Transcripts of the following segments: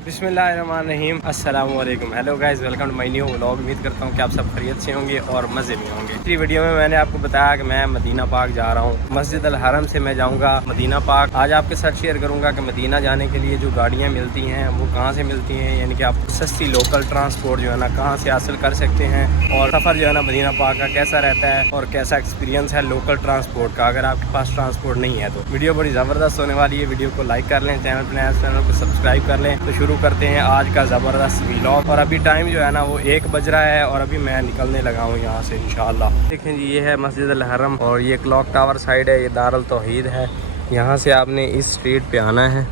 बिस्मिल्लाहिर्रहमानिर्रहीम, अस्सलाम वालेकुम। Hello guys, welcome to my new vlog. उम्मीद करता हूँ कि आप सब खैरियत से होंगे और मज़े में होंगे। इस वीडियो में मैंने आपको बताया कि मैं मदीना पाक जा रहा हूँ। मस्जिद अल हरम से मैं जाऊँगा मदीना पाक। आज आपके साथ शेयर करूँगा कि मदीना जाने के लिए जो गाड़ियाँ मिलती हैं वो कहाँ से मिलती हैं, यानी कि आप सस्ती लोकल ट्रांसपोर्ट जो है ना कहाँ से हासिल कर सकते हैं, और सफ़र जो है ना मदीना पाक का कैसा रहता है और कैसा एक्सपीरियंस है लोकल ट्रांसपोर्ट का अगर आपके पास ट्रांसपोर्ट नहीं है तो। वीडियो बड़ी ज़बरदस्त होने वाली है। वीडियो को लाइक कर लें, चैनल को सब्सक्राइब कर लें। तो शुरू करते हैं आज का ज़बरदस्त व्लॉग। और अभी टाइम जो है ना वो 1 बज रहा है और अभी मैं निकलने लगा हूँ यहाँ से इंशाल्लाह। देखें जी, ये है मस्जिद अल हरम और ये क्लॉक टावर साइड है, ये दारुल तौहीद है। यहाँ से आपने इस स्ट्रीट पे आना है।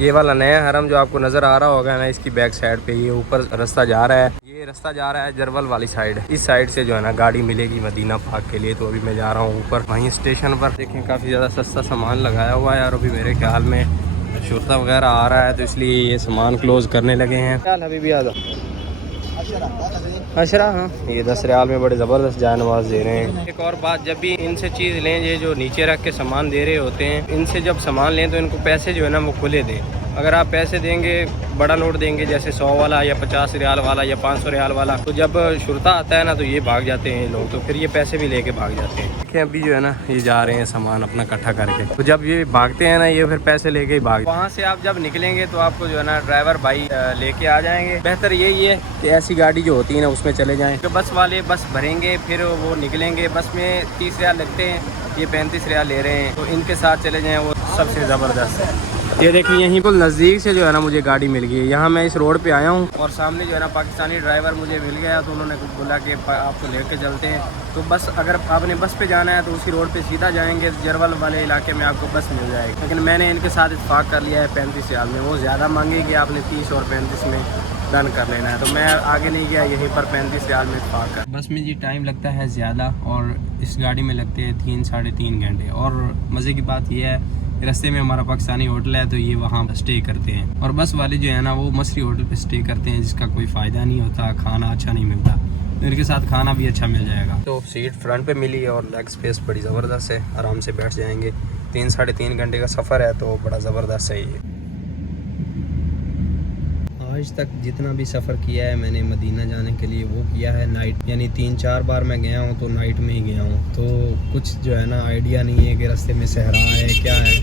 ये वाला नया हरम जो आपको नज़र आ रहा होगा ना, इसकी बैक साइड पे ये ऊपर रास्ता जा रहा है। ये रास्ता जा रहा है जरवल वाली साइड। इस साइड से जो है ना गाड़ी मिलेगी मदीना पाक के लिए। तो अभी मैं जा रहा हूँ ऊपर वहीं स्टेशन पर। देखें काफ़ी ज़्यादा सस्ता सामान लगाया हुआ है और अभी मेरे ख्याल में शुरता वगैरह आ रहा है तो इसलिए ये सामान क्लोज करने लगे हैं। क्या अभी भी आ जाओ अशरा। हाँ, ये 10 रियाल में बड़े ज़बरदस्त जान नवाज दे रहे हैं। एक और बात, जब भी इनसे चीज़ लें, ये जो नीचे रख के सामान दे रहे होते हैं, इनसे जब सामान लें तो इनको पैसे जो है ना वो खुले दें। अगर आप पैसे देंगे, बड़ा नोट देंगे जैसे 100 वाला या 50 रियाल वाला या 500 रियाल वाला, तो जब शुरता आता है ना तो ये भाग जाते हैं लोग, तो फिर ये पैसे भी लेके भाग जाते हैं। देखिए अभी जो है ना ये जा रहे हैं सामान अपना इकट्ठा करके, तो जब ये भागते हैं ना ये फिर पैसे लेके ही भाग। वहाँ से आप जब निकलेंगे तो आपको जो है ना ड्राइवर भाई लेके आ जाएंगे। बेहतर यही है कि ऐसी गाड़ी जो होती है ना उसमें चले जाएँ। तो बस वाले बस भरेंगे, फिर वो निकलेंगे। बस में 30 रियाल लगते हैं, ये 35 रियाल ले रहे हैं, तो इनके साथ चले जाएँ, वो सबसे ज़बरदस्त है। ये देखिए यहीं पर नज़दीक से जो है ना मुझे गाड़ी मिल गई है। यहाँ मैं इस रोड पे आया हूँ और सामने जो है ना पाकिस्तानी ड्राइवर मुझे मिल गया, तो उन्होंने बोला कि आपको लेके चलते हैं। तो बस अगर आपने बस पे जाना है तो उसी रोड पे सीधा जाएंगे, जरवल वाले इलाके में आपको बस मिल जाएगी। लेकिन मैंने इनके साथ इत्तेफाक कर लिया है 35 रियाल में। वो ज़्यादा मांगेगी, आपने 30 और 35 में डन कर लेना है। तो मैं आगे नहीं गया, यहीं पर 35 रियाल में इत्तेफाक कर। बस में जी टाइम लगता है ज़्यादा और इस गाड़ी में लगते हैं 3 साढ़े 3 घंटे। और मज़े की बात यह है रास्ते में हमारा पाकिस्तानी होटल है तो ये वहाँ स्टे करते हैं। और बस वाले जो है ना वो मसरी होटल पे स्टे करते हैं जिसका कोई फ़ायदा नहीं होता, खाना अच्छा नहीं मिलता। तो इनके साथ खाना भी अच्छा मिल जाएगा। तो सीट फ्रंट पे मिली है और लेग स्पेस बड़ी ज़बरदस्त है, आराम से बैठ जाएंगे। 3 साढ़े 3 घंटे का सफ़र है तो बड़ा ज़बरदस्त है ये। आज तक जितना भी सफ़र किया है मैंने मदीना जाने के लिए वो किया है नाइट, यानी 3-4 बार मैं गया हूँ तो नाइट में ही गया हूँ। तो कुछ जो है ना आइडिया नहीं है कि रास्ते में सहरा है क्या है।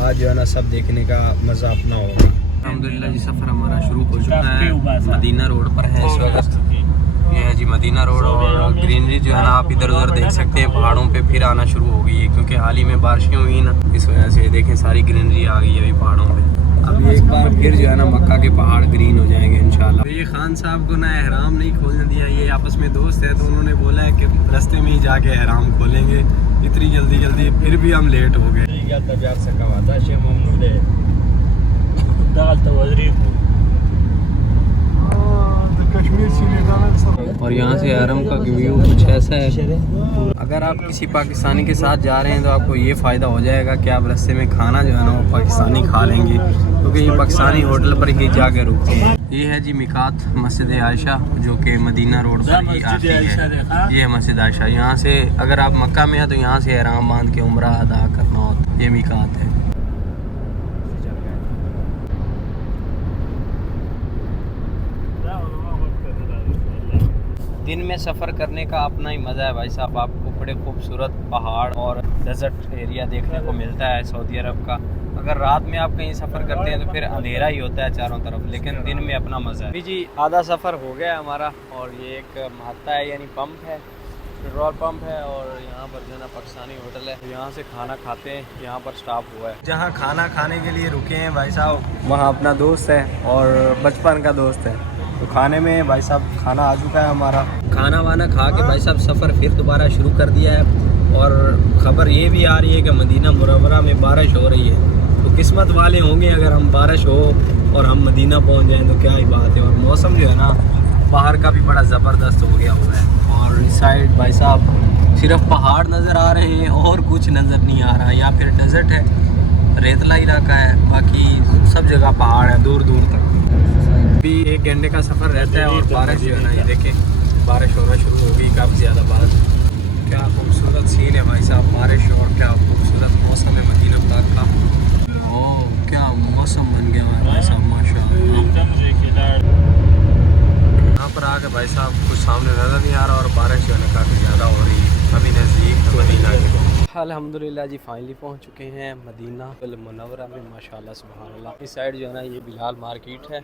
आज जो है ना सब देखने का मज़ा अपना होगा। अल्हम्दुलिल्लाह जी, सफ़र हमारा शुरू हो चुका है। मदीना रोड पर है इस वक्त। ये है जी मदीना रोड और ग्रीनरी जो है ना आप इधर उधर देख सकते हैं। पहाड़ों पे फिर आना शुरू हो गई है क्योंकि हाल ही में बारिशें हुई ना, इस वजह से देखें सारी ग्रीनरी आ गई है अभी पहाड़ों पे। अभी एक बार फिर जो है ना मक्का के पहाड़ ग्रीन हो जाएंगे इंशाल्लाह। तो ये खान साहब को ना एहराम नहीं खोलने दिया, ये आपस में दोस्त है तो उन्होंने बोला है कि रास्ते में ही जाके एहराम खोलेंगे। इतनी जल्दी फिर भी हम लेट हो गए। और यहाँ से हरम का व्यू कुछ ऐसा है। अगर आप किसी पाकिस्तानी के साथ जा रहे हैं तो आपको ये फ़ायदा हो जाएगा कि आप रास्ते में खाना जो है ना वो पाकिस्तानी खा लेंगे, क्योंकि ये पाकिस्तानी होटल पर ही जाके रुकते हैं। ये है जी मिकात मस्जिद आयशा जो कि मदीना रोड पर ही आती है। ये है मस्जिद आयशा। यहाँ से अगर आप मक्का में हैं तो यहाँ से एहराम बांध के उम्रा अदा करना होता। ये मिकात है। दिन में सफ़र करने का अपना ही मज़ा है भाई साहब। आपको बड़े खूबसूरत पहाड़ और डेजर्ट एरिया देखने को मिलता है सऊदी अरब का। अगर रात में आप कहीं सफ़र करते हैं तो फिर अंधेरा ही होता है चारों तरफ, लेकिन दिन में अपना मज़ा है। अभी जी आधा सफ़र हो गया हमारा और ये एक महत्ता है यानी पंप है, पेट्रोल पंप है। और यहाँ पर जो है ना पाकिस्तानी होटल है, तो यहाँ से खाना खाते हैं। यहाँ पर स्टॉप हुआ है, जहाँ खाना खाने के लिए रुके हैं भाई साहब, वहाँ अपना दोस्त है और बचपन का दोस्त है। तो खाने में भाई साहब खाना आ चुका है हमारा। खाना वाना खा के भाई साहब सफ़र फिर दोबारा शुरू कर दिया है। और ख़बर ये भी आ रही है कि मदीना मुनव्वरा में बारिश हो रही है। तो किस्मत वाले होंगे अगर हम बारिश हो और हम मदीना पहुंच जाएं तो क्या ही बात है। और मौसम जो है ना बाहर का भी बड़ा ज़बरदस्त हो गया हुआ है। और इस साइड भाई साहब सिर्फ पहाड़ नज़र आ रहे हैं और कुछ नज़र नहीं आ रहा। या फिर डेजर्ट है, रेतला इलाका है, बाकी सब जगह पहाड़ है दूर दूर तक। अभी 1 घंटे का सफ़र रहता है और बारिश जो है ना ये देखें बारिश होना शुरू हो गई, काफ़ी ज़्यादा बारिश। क्या खूबसूरत सीन है भाई साहब, बारिश और क्या खूबसूरत मौसम है मदीना पाक का। ओह क्या मौसम बन गया है भाई साहब, माशाल्लाह। यहाँ पर आके भाई साहब कुछ सामने नज़र नहीं आ रहा और बारिश जो है काफ़ी ज़्यादा हो रही है। अभी नज़दीक मदीना के अल्हम्दुलिल्लाह जी फाइनली पहुँच चुके हैं मदीना अल मुनव्वरा में। माशाल्लाह सुभान अल्लाह। इस साइड जो है ना ये बिलाल मार्केट है।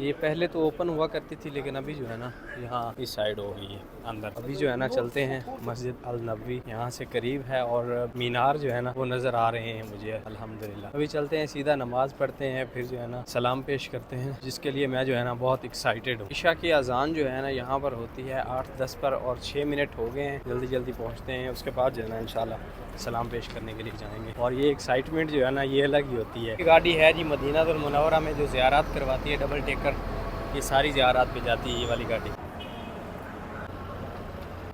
ये पहले तो ओपन हुआ करती थी लेकिन अभी जो है ना यहाँ इस साइड हो गई है अंदर। अभी जो है ना चलते हैं मस्जिद अल नबवी, यहाँ से करीब है और मीनार जो है ना वो नज़र आ रहे हैं मुझे अल्हम्दुलिल्लाह। अभी चलते हैं सीधा नमाज पढ़ते हैं, फिर जो है ना सलाम पेश करते हैं, जिसके लिए मैं जो है ना बहुत एक्साइटेड हूँ। ईशा की अजान जो है ना यहाँ पर होती है 8-10 पर और 6 मिनट हो गए हैं। जल्दी जल्दी पहुँचते हैं, उसके बाद जो है ना इंशाल्लाह सलाम पेश करने के लिए जाएंगे। और ये एक्साइटमेंट जो है ना ये अलग ही होती है। गाड़ी है जी मदीना अल मुनव्वरा में जो ज़ियारत करवाती है डबल टेकर, ये सारी ज़ियारत पे जाती है ये वाली गाड़ी।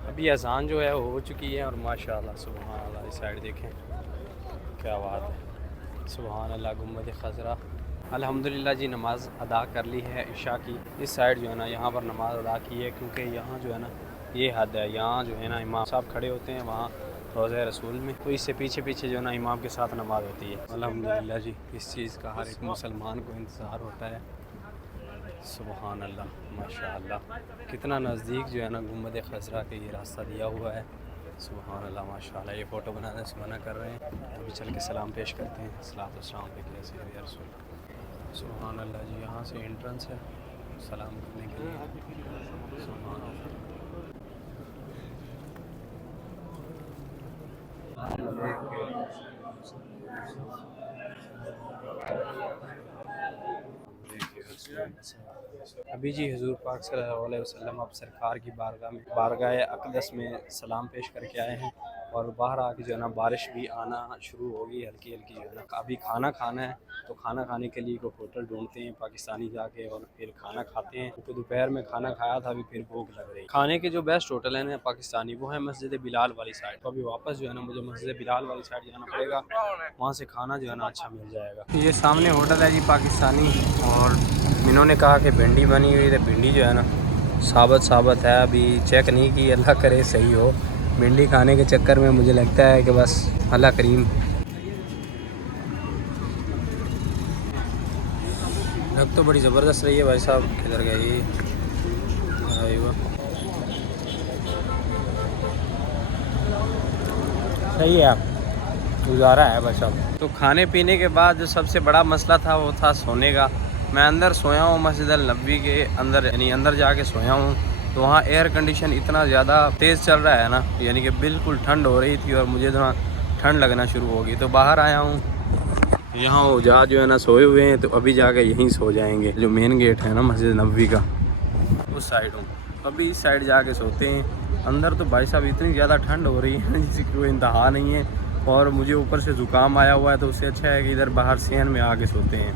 अभी अजान जो है हो चुकी है और माशाल्लाह सुभान अल्लाह। इस साइड देखें क्या बात है, सुभान अल्लाह। गुम्बद खज़रा अल्हम्दुलिल्लाह जी नमाज़ अदा कर ली है ईशा की। इस साइड जो है ना यहाँ पर नमाज़ अदा की है क्योंकि यहाँ जो है ना ये हद है, यहाँ जो है ना इमाम साहब खड़े होते हैं वहाँ रोज़े रसूल में, तो इससे पीछे पीछे जो है ना इमाम के साथ नमाज़ होती है। अल्हम्दुलिल्लाह जी इस चीज़ का हर एक मुसलमान को इंतज़ार होता है। सुभान अल्लाह माशाअल्लाह। कितना नज़दीक जो है ना गुम्बद खज़रा के ये रास्ता दिया हुआ है। सुभान अल्लाह माशाअल्लाह। ये फ़ोटो बनाने से मना कर रहे हैं, अभी चल के सलाम पेश करते हैं। सलात वस्सलाम पे कैसे या रसूल। सुभान अल्लाह जी यहाँ से एंट्रेंस है सलाम करने के लिए। सुभान अल्लाह। अभी जी हुज़ूर पाक सल्लल्लाहु अलैहि वसल्लम अब सरकार की बारगाह अक़दस में सलाम पेश करके आए हैं और बाहर आके जो है ना बारिश भी आना शुरू हो गई हल्की हल्की जो है ना। अभी खाना खाना है तो खाना खाने के लिए कोई होटल ढूंढते हैं पाकिस्तानी जाके और फिर खाना खाते हैं, क्योंकि दोपहर में खाना खाया था अभी फिर भूख लग रही। खाने के जो बेस्ट होटल है ना पाकिस्तानी वो है मस्जिद बिलाल वाली साइड। तो अभी वापस जो है ना मुझे मस्जिद बिलाल वाली साइड जाना पड़ेगा, वहाँ से खाना जो है ना अच्छा मिल जाएगा। ये सामने होटल है जी पाकिस्तानी और इन्होंने कहा कि भिंडी बनी हुई है। भिंडी जो है ना साबत है, अभी चेक नहीं की, अल्लाह करे सही हो। भिंडी खाने के चक्कर में मुझे लगता है कि बस अल्लाह करीम। लग तो बड़ी ज़बरदस्त रही है भाई साहब। किधर गई? सही है, गुजारा है भाई साहब। तो खाने पीने के बाद जो सबसे बड़ा मसला था वो था सोने का। मैं अंदर सोया हूँ मस्जिद अल नबवी के अंदर, यानी अंदर जाके सोया हूँ। तो वहाँ एयर कंडीशन इतना ज़्यादा तेज़ चल रहा है ना, यानी कि बिल्कुल ठंड हो रही थी और मुझे थोड़ा ठंड लगना शुरू हो गई। तो बाहर आया हूँ, यहाँ उजाज जो है ना सोए हुए हैं, तो अभी जाके यहीं सो जाएंगे। जो मेन गेट है ना मस्जिद नबवी का उस साइड हूँ, अभी इस साइड जाके सोते हैं। अंदर तो भाई साहब इतनी ज़्यादा ठंड हो रही है जिसकी कोई इंतहा नहीं है और मुझे ऊपर से ज़ुकाम आया हुआ है, तो उससे अच्छा है कि इधर बाहर सेहन में आके सोते हैं।